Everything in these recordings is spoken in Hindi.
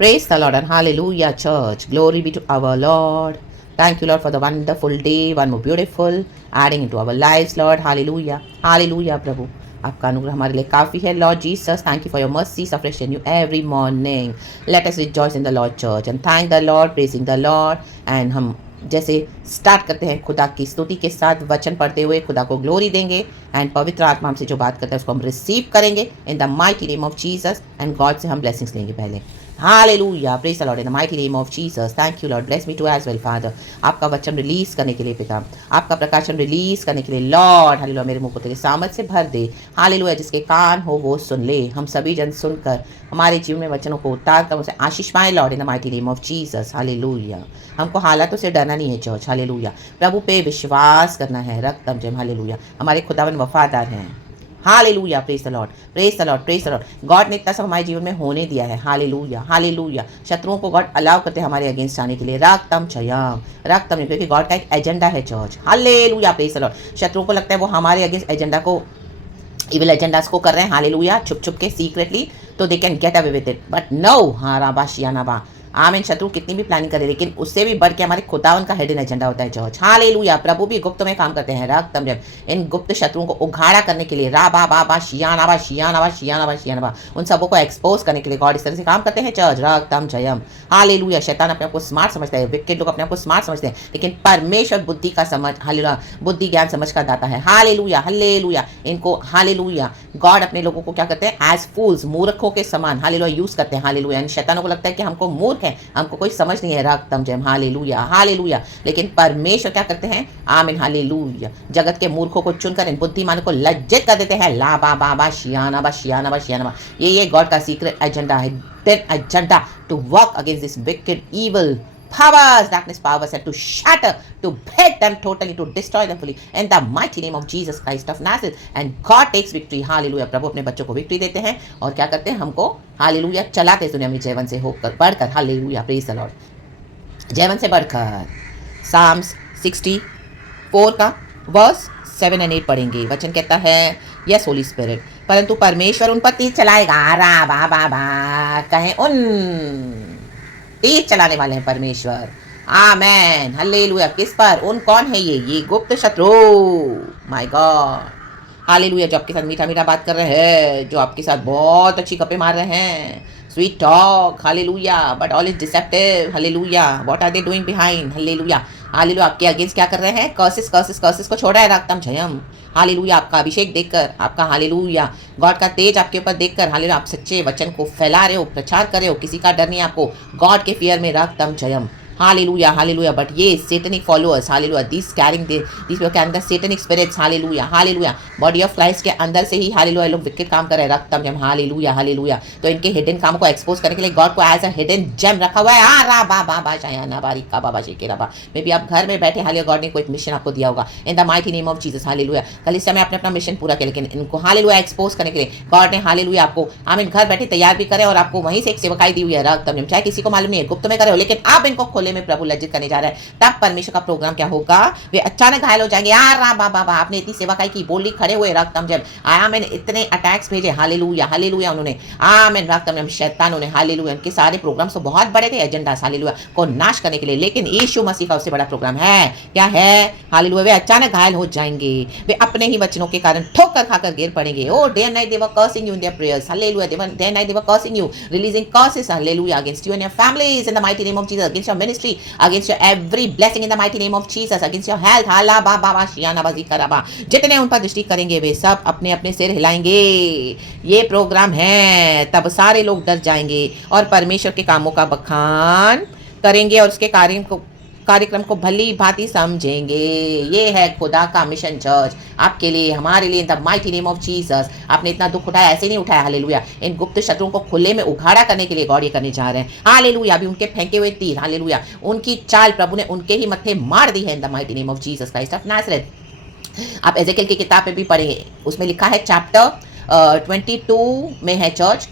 Praise the Lord and hallelujah, church. Glory be to our Lord. Thank you, Lord, for the wonderful day, one more beautiful, adding into our lives, Lord. Hallelujah. Hallelujah, प्रभु आपका अनुग्रह हमारे लिए काफ़ी है. Lord Jesus, thank you for your mercies afresh and new every morning. Let us rejoice in the Lord, church, and thank the Lord, praising the Lord. And हम जैसे स्टार्ट करते हैं खुदा की स्तुति के साथ, वचन पढ़ते हुए खुदा को ग्लोरी देंगे एंड पवित्र आत्मा हमसे जो बात करता है उसको हम रिसीव करेंगे in the mighty name of Jesus and God से हम ब्लेसिंग्स लेंगे पहले. Hallelujah, praise the Lord in the mighty name of Jesus. Thank you Lord, bless me too as well father. आपका वचन रिलीज करने के लिए पिता, आपका प्रकाशन रिलीज करने के लिए लॉर्ड. हालेलुया, मेरे मुंह को तेरे सामर्थ से भर दे. हालेलुया, जिसके कान हो वो सुन ले. हम सभी जन सुनकर हमारे जीवन में वचनों को उतार कर उसे आशीष पाए Lord in the mighty name of Jesus. Hallelujah, हमको हालातों से डरना नहीं है चर्च. हालेलुया, प्रभु पे विश्वास करना है. रक्त जम. हालेलुया, हमारे खुदावन वफादार हैं. Hallelujah, praise the Lord, praise the Lord, praise the Lord. God ने इतना सब हमारे जीवन में होने दिया है. Hallelujah, hallelujah. शत्रुओं को गॉड अलाउ करते हैं हमारे अगेंस्ट आने के लिए. रक्तम छयम, रक्तम, क्योंकि गॉड का एक एजेंडा है church. Hallelujah, praise the Lord. शत्रुओं को लगता है वो हमारे अगेंस्ट एजेंडा को, इविल एजेंडास को कर रहे हैं. हालेलुया, छुप छुप के सीक्रेटली, तो they can get away with it. But no, हाँ राबा शियानाबा, आमीन. शत्रु कितनी भी प्लानिंग करे लेकिन उससे भी बढ़ के हमारे खुदावन का हिडन एजेंडा होता है चर्च. हालेलुया, प्रभु भी गुप्त में काम करते हैं. रक्तम जब इन गुप्त शत्रुओं को उघाड़ा करने के लिए, राबा बाबा शियानाबा शियानाबा शियानाबा शियानाबा, उन सबों को एक्सपोज करने के लिए गॉड इस तरह से काम करते हैं चर्च. रक्तम जयम. हालेलुया. शैतान अपने आप को स्मार्ट समझता है, विकेट लोग अपने आप को स्मार्ट समझते हैं, लेकिन परमेश्वर बुद्धि का समझ, हालेलुया, बुद्धि ज्ञान समझ का दाता है. Hallelujah, hallelujah. इनको हालेलुया गॉड अपने लोगों को क्या करते हैं, एज फूल्स, मूर्खों के समान हालेलुया यूज करते हैं. हालेलुया, शैतानों को लगता है कि हमको मूर्ख है, हमको कोई समझ नहीं है. रक्तम जयम. Hallelujah, hallelujah. लेकिन परमेश्वर क्या करते हैं, आमीन, हालेलुया, जगत के मूर्खों को चुनकर इन बुद्धिमानों को लज्जित कर देते हैं. ला बा बा बा शियाना बा शियाना बा शियाना बा. ये गॉड का सीक्रेट एजेंडा है. Then agenda to work against this wicked evil powers, darkness powers, and to shatter, to break them totally, to destroy them fully in the mighty name of Jesus Christ of Nazareth. And God takes victory. Hallelujah, प्रभु अपने बच्चों को विक्ट्री देते हैं और क्या करते हैं, हमको हालेलुया चलाते हैं दुनिया में जयवन से होकर बढ़कर. Hallelujah, praise the lord. जयवन से बढ़कर साम्स 64 का वर्स 7 और 8 पढ़ेंगे. वचन कहता है, यस होली स्पिरिट, परंतु परमेश्वर उन पर तीर चलाएगा. रा बा बा बा, कहें उन तीर चलाने वाले हैं परमेश्वर. आमेन, हालेलुया. किस पर? उन कौन है ये गुप्त शत्रु. माय गॉड, हालेलुया, जो आपके साथ मीठा मीठा बात कर रहे हैं, जो आपके साथ बहुत अच्छी गप्पे मार रहे हैं, sweet talk. Hallelujah, but all is deceptive. Hallelujah, what are they doing behind. Hallelujah, hallelujah, आपके अगेंस्ट क्या कर रहे हैं, कर्सेस कर्सेस कर्सेस को छोड़ा है. रक्तम जयम. हालेलुया, आपका अभिषेक देखकर, आपका हालेलुया गॉड का तेज आपके ऊपर देखकर, हालेलुया, आप सच्चे वचन को फैला रहे हो, प्रचार कर रहे हो, किसी का डर नहीं आपको, गॉड के फियर में. रक्तम जयम. Hallelujah, hallelujah. बट ये satanic followers, hallelujah, this carrying this के अंदर satanic spirits, hallelujah, hallelujah, body of Christ के अंदर से ही हालेलुया लोग विकेट काम कर रहे हैं. रक्तम जम. Hallelujah, hallelujah. तो इनके हिडन कामों को एक्सपोज करने के लिए गॉड को एज अ हिडन जेम रखा हुआ है. आ रा बा बा बा शायाना बारी का बाबा शेकेरा बा. मे बी आप घर में बैठे, हालेलुया, गॉड ने कोई मिशन आपको दिया होगा इन the mighty name of Jesus. Hallelujah, कल इस समय आपने अपना मिशन पूरा किया, लेकिन इनको हालेलुया एक्सपोज करने के लिए गॉड ने हालेलुया आपको आमीन घर बैठे तैयार भी करे और आपको वहीं से एक सेवकाई दी हुई है. रक्तम जम. चाहे किसी को मालूम नहीं है, गुप्त में करे हो, लेकिन आप इनको खोले में प्रभु लज्जित करने जा रहा है. तब परमेश्वर का प्रोग्राम क्या होगा, वे अचानक घायल हो जाएंगे. यार बाबा बा, आपने इतनी सेवा की, बोली खड़े हुए. रक्तम जब आया, मैंने इतने अटैक्स भेजे. हालेलुया, हालेलुया, उन्होंने आमीन. रक्तम जब शैतानों ने, हालेलुया, उनके सारे प्रोग्राम्स तो बहुत बड़े थे, एजेंडा हालेलुया को नाश करने के लिए, लेकिन यीशु मसीह का उससे बड़ा प्रोग्राम है. क्या है, हालेलुया, वे अचानक घायल हो जाएंगे. वे अपने ही वचनों के कारण ठोकर खाकर गिर पड़ेंगे. Oh day and night they were cursing you in their prayers. Hallelujah, day and night they were cursing you, releasing curses, hallelujah, against you and your families in the mighty name of Jesus, against your ministry, against your every blessing in the mighty name of Jesus, against your health. हाला बा बा बा शियाना बाजी कराबा. जितने उन पर दृष्टि करेंगे वे सब अपने अपने सिर हिलाएंगे. ये प्रोग्राम है, तब सारे लोग डर जाएंगे और परमेश्वर के कामों का बखान करेंगे और उसके कार्यक्रम को भली भांति समझेंगे. ये है खुदा का मिशन चर्च, आपके लिए, हमारे लिए, इन the mighty name of Jesus. आपने इतना दुख उठाया, ऐसे नहीं उठाया. हालेलुया, इन गुप्त शत्रुओं को खुले में उघाड़ा करने के लिए गॉड ये करने जा रहे हैं. हालेलुया, अभी उनके फेंके हुए तीर, हालेलुया, उनकी चाल प्रभु ने उनके ही मत्थे मार दी है इन the mighty name of Jesus Christ of Nazareth. आप एजेकियल की किताब में भी पढ़ेंगे, उसमें लिखा है चैप्टर 22 में है चर्च.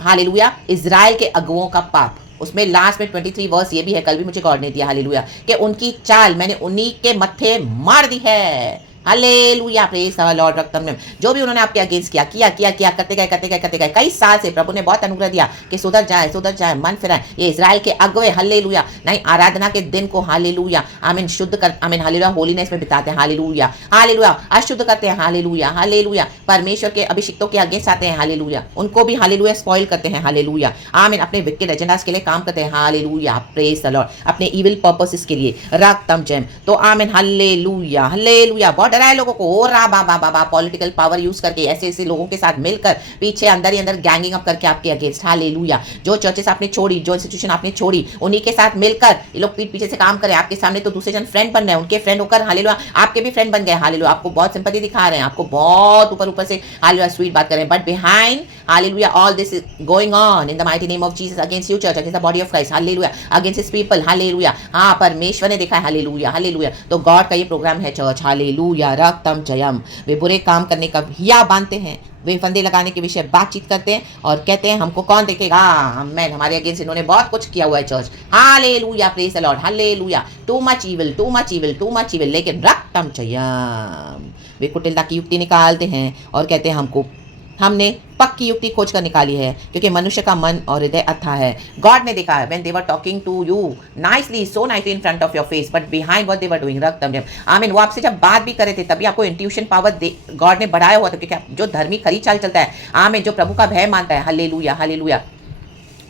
हालेलुया, इजराइल के अगुओं का पाप. उसमें लास्ट में 23 वर्स ये भी है, कल भी मुझे गॉड ने दिया. हालेलुया, कि उनकी चाल मैंने उन्हीं के मत्थे मार दी है. Hallelujah, praise the Lord. रक्तम में जो भी उन्होंने आपके अगेंस्ट किया किया किया किया करते गए करते गए करते गए, कई साल से प्रभु ने बहुत अनुग्रह दिया कि सुधर जाए मन फिराए। ये इजराइल के अगुवे हालेलुया नहीं आराधना के दिन को हालेलुया आमीन शुद्ध कर आमीन हालेलुया होलीनेस में बिताते हैं हालेलुया हालेलुया अशुद्ध करते हैं हालेलुया हालेलुया परमेश्वर के अभिषिक्तों के अगेंस्ट आते हैं हालेलुया उनको भी हालेलुया स्पॉइल करते हैं हालेलुया आमीन अपने विकेट एजेंडास के लिए काम करते हैं हालेलुया, प्रेज द लॉर्ड। अपने इविल पर्पसेस के लिए रक्तम जैम तो आमीन हालेलुया हालेलुया। बहुत डराए लोगों को ओ रा बा बा बा बा पॉलिटिकल पावर यूज करके ऐसे ऐसे लोगों के साथ मिलकर पीछे अंदर ही अंदर गैंगिंग अप करके आपके अगेंस्ट हालेलुया। जो चर्चेस आपने छोड़ी जो इंस्टीट्यूशन आपने छोड़ी उन्हीं के साथ मिलकर ये लोग पीठ पीछे से काम करे आपके सामने, तो दूसरे जन फ्रेंड बन रहे हैं, उनके फ्रेंड होकर हालेलुया आपके भी फ्रेंड बन गए हालेलुया। आपको बहुत सिंपैथी दिखा रहे हैं, आपको बहुत ऊपर ऊपर से हालेलुया स्वीट बात कर रहे हैं, but behind hallelujah all this is going on in the mighty name of Jesus against you church, against the body of Christ hallelujah, against his people hallelujah. हाँ परमेश्वर ने देखा है हालेलुया हालेलुया। तो गॉड का ये प्रोग्राम है चर्च हालेलुया रक्तम जयम। वे बुरे काम करने का हिया बांधते हैं, वे फंदे लगाने के विषय बातचीत करते हैं और कहते हैं हमको कौन देखेगा, आमेन। हमारे अगेंस्ट इन्होंने बहुत कुछ किया हुआ है church hallelujah, praise the Lord hallelujah. Too much evil too much evil too much evil, लेकिन रक्तम जयम। वे कुटिलता की युक्ति निकालते हैं और कहते हैं हमने पक्की युक्ति खोज कर निकाली है क्योंकि मनुष्य का मन और हृदय अथा है। गॉड ने देखा है when they were talking to you nicely so nicely in front of your face but behind what they were doing रक्तम जयम आमीन। वो आपसे जब बात भी करे थे तभी आपको इंट्यूशन पावर गॉड ने बढ़ाया हुआ था, क्योंकि जो धर्मी खरी चाल चलता है आमीन, जो प्रभु का भय मानता है हालेलुया हालेलुया,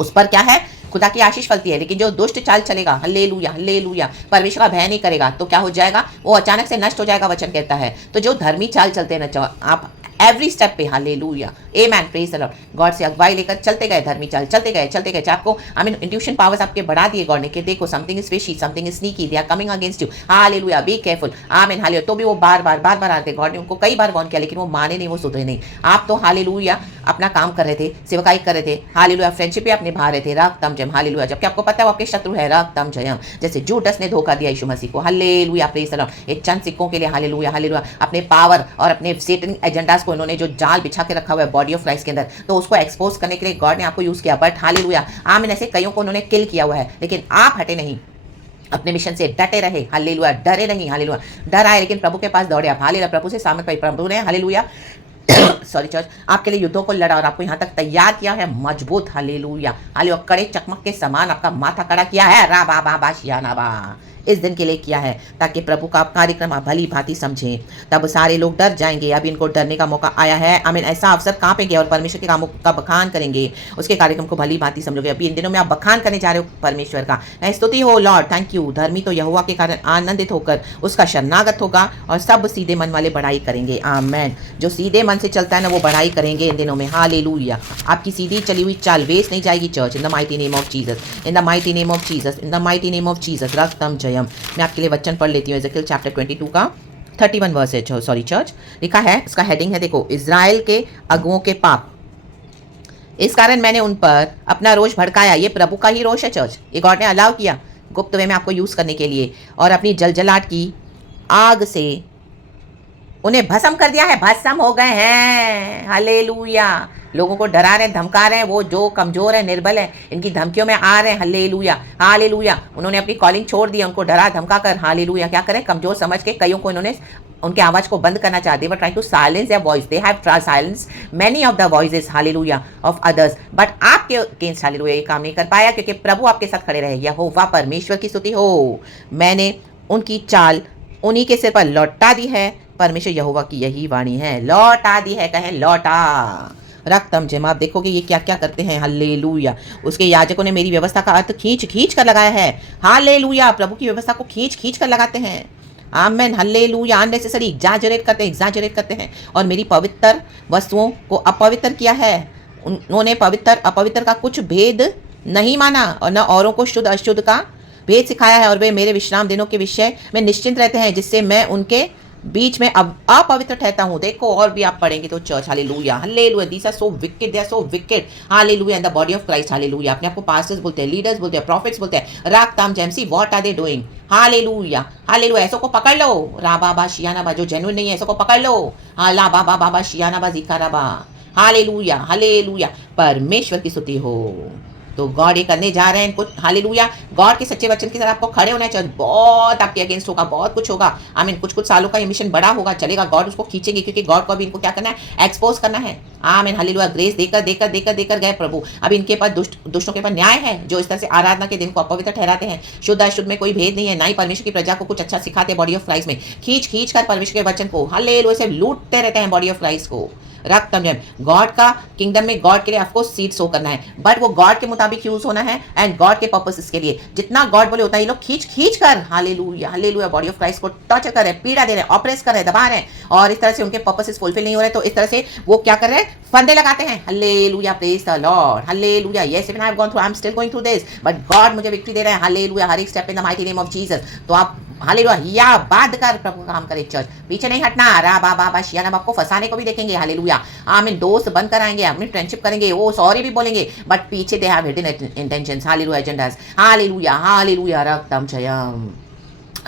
उस पर क्या है खुदा की आशीष फलती है। लेकिन जो दुष्ट चाल चलेगा हल्लेलुया हल्लेलुया परमेश्वर का भय नहीं करेगा तो क्या हो जाएगा, वो अचानक से नष्ट हो जाएगा, वचन कहता है। तो जो धर्मी चाल चलते हैं ना आप एवरी स्टेप पे hallelujah amen, praise the Lord. God से अगुवाई लेकर चलते गए, धर्मी चाल चलते गए आपको आई मीन इंट्यूशन पावर्स आपके बढ़ा दिए गॉड ने कि देखो something is fishy something is sneaky they are coming against you hallelujah be careful आमीन हालेलुया। तो भी वो बार बार आते, गॉड ने उनको कई बार वार्न किया लेकिन वो माने नहीं, वो सुधरे नहीं। आप तो हालेलुया अपना काम कर रहे थे, सेवकाई कर रहे थे हालेलुया, फ्रेंडशिप भी आप निभा रहे थे रक्तम जयम हालेलुया, जबकि आपको पता है वो आपके शत्रु है रक्तम जयम। जैसे जूडस ने धोखा दिया यीशु मसीह को हालेलुया, प्रेज द लॉर्ड। ये चंद सिक्कों के लिए हालेलुया हालेलुया अपने पावर और अपने सेटन एजेंडास को इन्होंने जो जाल बिछा के रखा हुआ है बॉडी ऑफ क्राइस्ट के अंदर, तो उसको एक्सपोज करने के लिए गॉड ने आपको यूज किया। बट हालेलुया आमीन, ऐसे कईयों को उन्होंने किल किया हुआ है लेकिन आप हटे नहीं, अपने मिशन से डटे रहे हालेलुया, डरे नहीं हालेलुया। डर आए लेकिन प्रभु के पास दौड़े आप हालेलुया, प्रभु से सामने पाई, प्रभु ने हालेलुया सॉरी चर्च आपके लिए युद्धों को लड़ा और आपको यहाँ तक तैयार किया है मजबूत हालेलुया हालेलुया, कड़े चकमक के समान आपका माथा कड़ा किया है रा बा बा बा शियाना बा, इस दिन के लिए किया है ताकि प्रभु का कार्यक्रम आप भली भांति समझें। तब सारे लोग डर जाएंगे, अभी इनको डरने का मौका आया है आमीन। ऐसा अवसर कांपेंगे और परमेश्वर के कामों का बखान करेंगे, उसके कार्यक्रम को भली भांति समझोगे। अभी इन दिनों में आप बखान करने जा रहे हो परमेश्वर का, स्तुति हो लॉर्ड थैंक यू। धर्मी तो यहोवा के कारण आनंदित होकर उसका शरणागत होगा और सब सीधे मन वाले बढ़ाई करेंगे आमेन। जो सीधे मन से चलता है ना वो बढ़ाई करेंगे इन दिनों में हालेलुया। आपकी सीधी चली हुई चाल वेस्ट नहीं जाएगी church, in the mighty name of Jesus, in the mighty name of Jesus, in the mighty name of Jesus रक्तम जयम। मैं आपके लिए वचन पढ़ लेती हूँ एजेकियल चैप्टर 22 का 31 वर्स है सॉरी चर्च, लिखा है, इसका हेडिंग है देखो, इजराइल के अगुओं के पाप, इस कारण मैंने उन पर अपना रोष भड़काया। ये प्रभु का ही रोष है चर्च, ये गॉड ने अलाउ किया गुप्त वे में आपको यूज करने के लिए, और अपनी जलजलाट की आग से उन्हें भस्म कर दिया है, भस्म हो गए हैं हालेलुया। लोगों को डरा रहे हैं, धमका रहे हैं, वो जो कमजोर है निर्बल है इनकी धमकियों में आ रहे हैं हालेलुया हालेलुया। उन्होंने अपनी कॉलिंग छोड़ दी, उनको डरा धमका कर हालेलुया क्या करें, कमजोर समझ के कईयों को इन्होंने उनके आवाज को बंद करना चाहते, were trying to silence their voice, they have silence many of the voices hallelujah of others, but आपके अगेंस्ट हालेलुया ये काम नहीं कर पाया क्योंकि प्रभु आपके साथ खड़े रहे। यहोवा परमेश्वर की स्तुति हो, मैंने उनकी चाल उन्हीं के सिर पर लौटा दी है, परमेश्वर यहोवा की यही वाणी है, लौटा दी है, कहें लौटा रक्तम जयम। आप देखोगे ये क्या क्या करते हैं हालेलुया। उसके याजकों ने मेरी व्यवस्था का अर्थ खींच खींच कर लगाया है हालेलुया, प्रभु की व्यवस्था को खींच खींच कर लगाते हैं आमेन हालेलुया। अननेसेसरी एग्जैजरेट करते हैं और मेरी पवित्र वस्तुओं को अपवित्र किया है। उन्होंने पवित्र अपवित्र का कुछ भेद नहीं माना और न औरों को शुद्ध अशुद्ध का भेद सिखाया है, और वे मेरे विश्राम दिनों के विषय में निश्चिंत रहते हैं जिससे मैं उनके बीच में अब अपवित्र ठहरता हूँ। देखो और भी आप पढ़ेंगे तो church hallelujah hallelujah, these are so wicked, they are so wicked hallelujah in the body of Christ hallelujah. अपने आपको पास्टर्स बोलते हैं, लीडर्स बोलते हैं, प्रॉफिट्स बोलते हैं, राक्ताम जेमसी what are they doing hallelujah hallelujah. ऐसो को पकड़ लो रा बाबा शियाना बा, जो जेन्युइन नहीं है ऐसो को पकड़ लो ला बाबा बाबा शियाना बा जिकारा बा हालेलुया हालेलुया, परमेश्वर की स्तुति हो। तो गॉड ये करने जा रहे हैं कुछ, हालेलुया। गॉड के सच्चे वचन के साथ आपको खड़े होना चाहिए। बहुत आपके अगेंस्ट होगा, बहुत कुछ होगा। आई मीन कुछ सालों का ये मिशन बड़ा होगा, चलेगा, गॉड उसको खींचेंगे, क्योंकि गॉड को अभी इनको क्या करना है, एक्सपोज करना है। आमीन, हालेलुया। ग्रेस देकर देकर देकर देकर गए प्रभु। अब इनके पास दुष्टों के पास न्याय है, जो इस तरह से आराधना के दिन को अपवित्र ठहराते हैं। शुद्ध अशुद्ध में कोई भेद नहीं है, ना ही परमेश्वर की प्रजा को कुछ अच्छा सिखाते बॉडी ऑफ क्राइस्ट में। खींच खींच कर परमेश्वर के वचन को हालेलुया से लूटते रहते हैं बॉडी ऑफ क्राइस्ट को। रक्त जम गॉड का किंगडम में गॉड के लिए ऑफकोर्स सीड सो करना है, बट वो गॉड के मुताबिक यूज होना है एंड गॉड के पर्पसेस के लिए। जितना गॉड बोले होता है, ये लोग खींच खींच कर hallelujah hallelujah body of Christ को टॉर्चर कर रहे हैं, पीड़ा दे रहे हैं, ऑपरेस कर रहे हैं, दबा रहे हैं, और इस तरह से उनके पर्पसेस फुलफिल नहीं हो रहे। तो इस तरह से वो क्या कर रहे हैं, फंदे लगाते हैं। Hallelujah, praise the Lord, hallelujah. Yes, even I have gone through, I am still going through this, but God मुझे विक्ट्री दे रहे हैं। हालेलुया, हर एक step in the mighty name of Jesus. तो आप हालेलुया या बात कर प्रभु काम करे, चर्च पीछे नहीं हटना। रा बा बा बा शिया नाम आपको फंसाने को भी देखेंगे। हालेलुया, आमीन। दोस्त बंद कराएंगे, अपनी फ्रेंडशिप करेंगे, वो सॉरी भी बोलेंगे, बट पीछे they have hidden intentions. Hallelujah, agendas. Hallelujah hallelujah, रक्तम जयम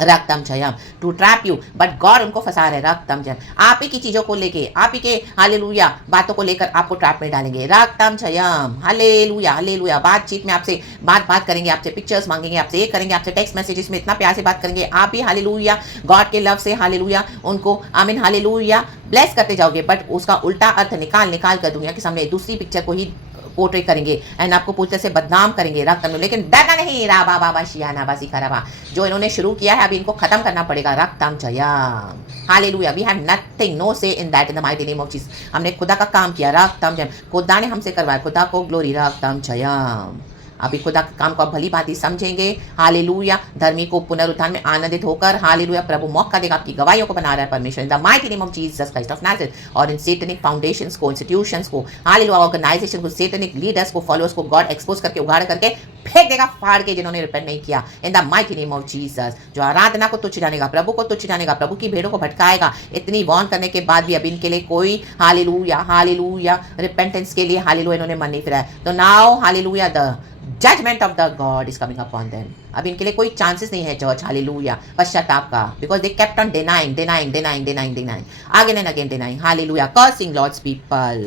रक्तम जयम to trap you, but God उनको फंसा रहे। रक्तम जयम आप ही की चीजों को लेके, आप ही के हालेलुया बातों को लेकर आपको ट्रैप में डालेंगे। रक्तम जयम हालेलुया हालेलुया। बातचीत में आपसे बात करेंगे, आपसे पिक्चर्स मांगेंगे, आपसे ये करेंगे, आपसे टेक्स्ट मैसेजेस में इतना प्यार से बात करेंगे। आप ही हालेलुया गॉड के लव से हालेलुया उनको आमीन हालेलुया ब्लेस करते जाओगे, बट उसका उल्टा अर्थ निकाल निकाल कर दुनिया के सामने दूसरी पिक्चर को ही पोर्ट्रे करेंगे एंड आपको पूरी तरह से बदनाम करेंगे। रक्त में, लेकिन डरना नहीं। राबा बाबा शियाना बासी खराबा, जो इन्होंने शुरू किया है अभी इनको खत्म करना पड़ेगा। रक्तम जयम hallelujah. We have nothing no say in that in the mighty name of Jesus. हमने खुदा का काम किया। रक्तम जयम, खुदा ने हमसे करवाया, खुदा को ग्लोरी। रक्तम जयम अभी खुदा के काम को आप भली भांति समझेंगे। हालेलुया, धर्मी को पुनरुत्थान में आनंदित होकर हालेलुया प्रभु मौका देगा, आपकी गवाहियों को बना रहा है परमेश्वर इन the mighty name of Jesus Christ of Nazareth. और इन सैटेनिक फाउंडेशंस को, इंस्टीट्यूशंस को, हालेलुया ऑर्गेनाइजेशन को, सैटेनिक लीडर्स को, फॉलोअर्स को गॉड एक्सपोज करके उगाड़ करके फेंक देगा फाड़ के, जिन्होंने रिपेंट नहीं किया इन the mighty name of Jesus. जो आराधना को तुच्छ जानेगा, प्रभु को तुच्छ जानेगा, प्रभु की भेड़ों को भटकाएगा, इतनी वॉर्न करने के बाद भी अभी इनके लिए कोई हालेलुया हालेलुया रिपेंटेंस के लिए हालेलुया इन्होंने मन नहीं फिराया। तो now hallelujah the judgement of the God is coming upon them. अब इनके लिए कोई चांसेस नहीं है चर्च हालेलुया पश्चाताप का, because they kept on denying denying denying denying denying again and again denying. Hallelujah, cursing Lord's people.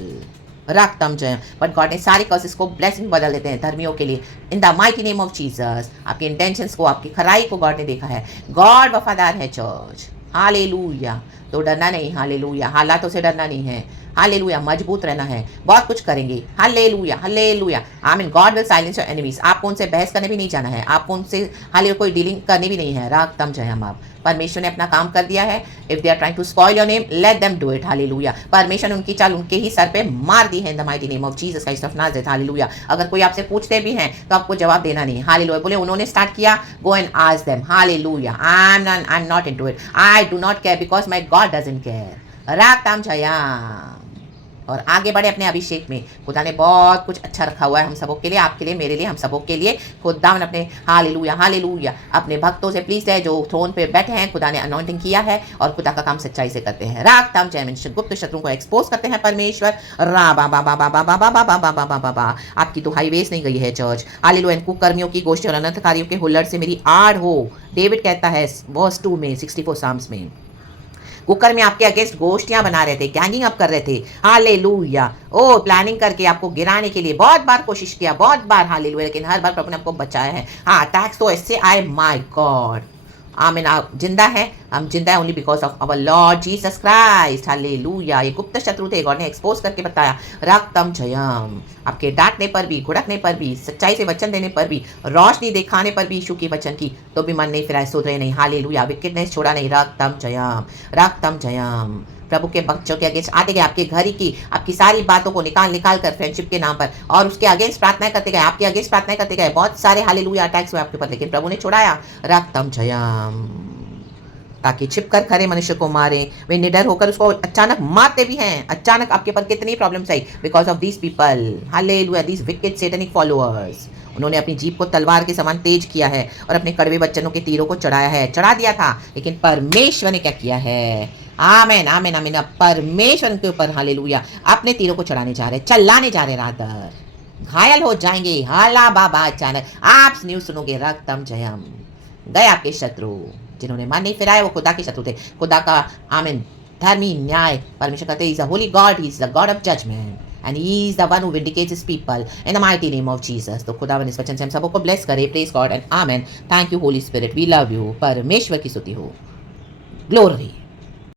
रक्तम जय, बट गॉड ने सारे कर्सेस को ब्लेसिंग बदल देते हैं धर्मियों के लिए इन the mighty name of Jesus. आपकी इंटेंशंस को, आपकी खराई को गॉड ने देखा है। गॉड वफादार है चर्च। हालेलुया, तो डरना नहीं। हालेलुया, हालातों से डरना नहीं है। हालेलुया, मजबूत रहना है। बहुत कुछ करेंगे। हालेलुया हालेलुया, आमीन। God will silence your enemies. आपको उनसे बहस करने भी नहीं जाना है, आपको उनसे हालेलुया कोई डीलिंग करनी भी नहीं है। रक्तम जय हम आप, परमेश्वर ने अपना काम कर दिया है। If they are trying to spoil your name, let them do it. Hallelujah, परमेश्वर ने उनकी चाल उनके ही सर पे मार दी है इन the mighty name of Jesus Christ of Nazareth. Hallelujah, अगर कोई आपसे पूछते भी हैं तो आपको जवाब देना नहीं। हालेलुया, बोले उन्होंने स्टार्ट किया, go and ask them. Hallelujah, I am not into it, I do not care because my God doesn't care. रक्तम जयम, और आगे बढ़े अपने अभिषेक में। खुदा ने बहुत कुछ अच्छा रखा हुआ है हम सबों के लिए, आपके लिए, मेरे लिए, हम सबों के लिए। खुदा ने अपने हालेलुया हालेलुया अपने भक्तों से प्लीज है जो थ्रोन पे बैठे हैं। खुदा ने अनॉइंटिंग किया है और खुदा का काम सच्चाई से करते हैं। रागताम जय, गुप्त शत्रुओं को एक्सपोज करते हैं परमेश्वर। रा बा बा बा बा बा बा बा बा बा बा बा बा बा, आपकी तो हाईवेज नहीं गई है चर्च। हालेलुया, कुकर्मियों की गोष्ठी और अनर्थकारियों के हुल्लड़ से मेरी आड़ हो, डेविड कहता है वर्स 2 में 64 साम्स में। कुकर में आपके अगेंस्ट गोष्ठियां बना रहे थे, गैंगिंग अप कर रहे थे। हालेलुया, ओ प्लानिंग करके आपको गिराने के लिए बहुत बार कोशिश किया, बहुत बार। हालेलुया, लेकिन हर बार प्रभु ने आपको बचाया है। हाँ, अटैक्स तो ऐसे आए, माय गॉड। आमीन, आप जिंदा है, हम जिंदा है only because of our Lord Jesus Christ. Hallelujah, ये गुप्त शत्रु थे, गॉड ने एक्सपोज करके बताया। रक्तम जयम, आपके डांटने पर भी, घुड़कने पर भी, सच्चाई से वचन देने पर भी, रोशनी दिखाने पर भी यीशु के वचन की, तो भी मन नहीं फिराए, सुधरे नहीं। हालेलुया, विकेटनेस छोड़ा नहीं। रक्तम जयम रक्तम जयम, प्रभु के बच्चों के अगेंस्ट आते गए, आपके घर की, आपकी सारी बातों को निकाल निकाल कर फ्रेंडशिप के नाम पर, और उसके अगेंस्ट प्रार्थना करते गए, आपके अगेंस्ट प्रार्थना करते गए। बहुत सारे हालेलुया अटैक्स हुए आपके ऊपर, लेकिन प्रभु ने छुड़ाया। रक्तम जयम, ताकि छिपकर खरे मनुष्य को मारे। वे निडर होकर उसको अचानक मारते भी हैं। अचानक आपके पर कितनी problems I because of these people. Hallelujah, these wicked satanic followers. उन्होंने अपनी जीभ को तलवार के समान तेज किया है और अपने कड़वे वचनों के तीरों को चढ़ाया है, चढ़ा दिया था। लेकिन परमेश्वर ने क्या किया है? आमेन आमेन आमेन, अब परमेश्वर के ऊपर हालेलुया अपने तीरों को चढ़ाने जा रहे, चलाने जा रहे, रादर घायल हो जाएंगे। हाला बाबा, अचानक आप न्यूज सुनोगे। रक्तम जयम, गए आपके शत्रु, जिन्होंने मन नहीं फिराया वो खुदा के शत्रु थे। खुदा का आमीन धर्मी न्याय, परमेश्वर कहते हैं, is a holy God, he is the God of judgment and he is the one who vindicates his people in the mighty name of Jesus. तो खुदावन इस वचन से हम सबको ब्लेस करे। Praise God and amen. Thank you Holy Spirit, we love you. परमेश्वर की स्तुति हो। ग्लोरी।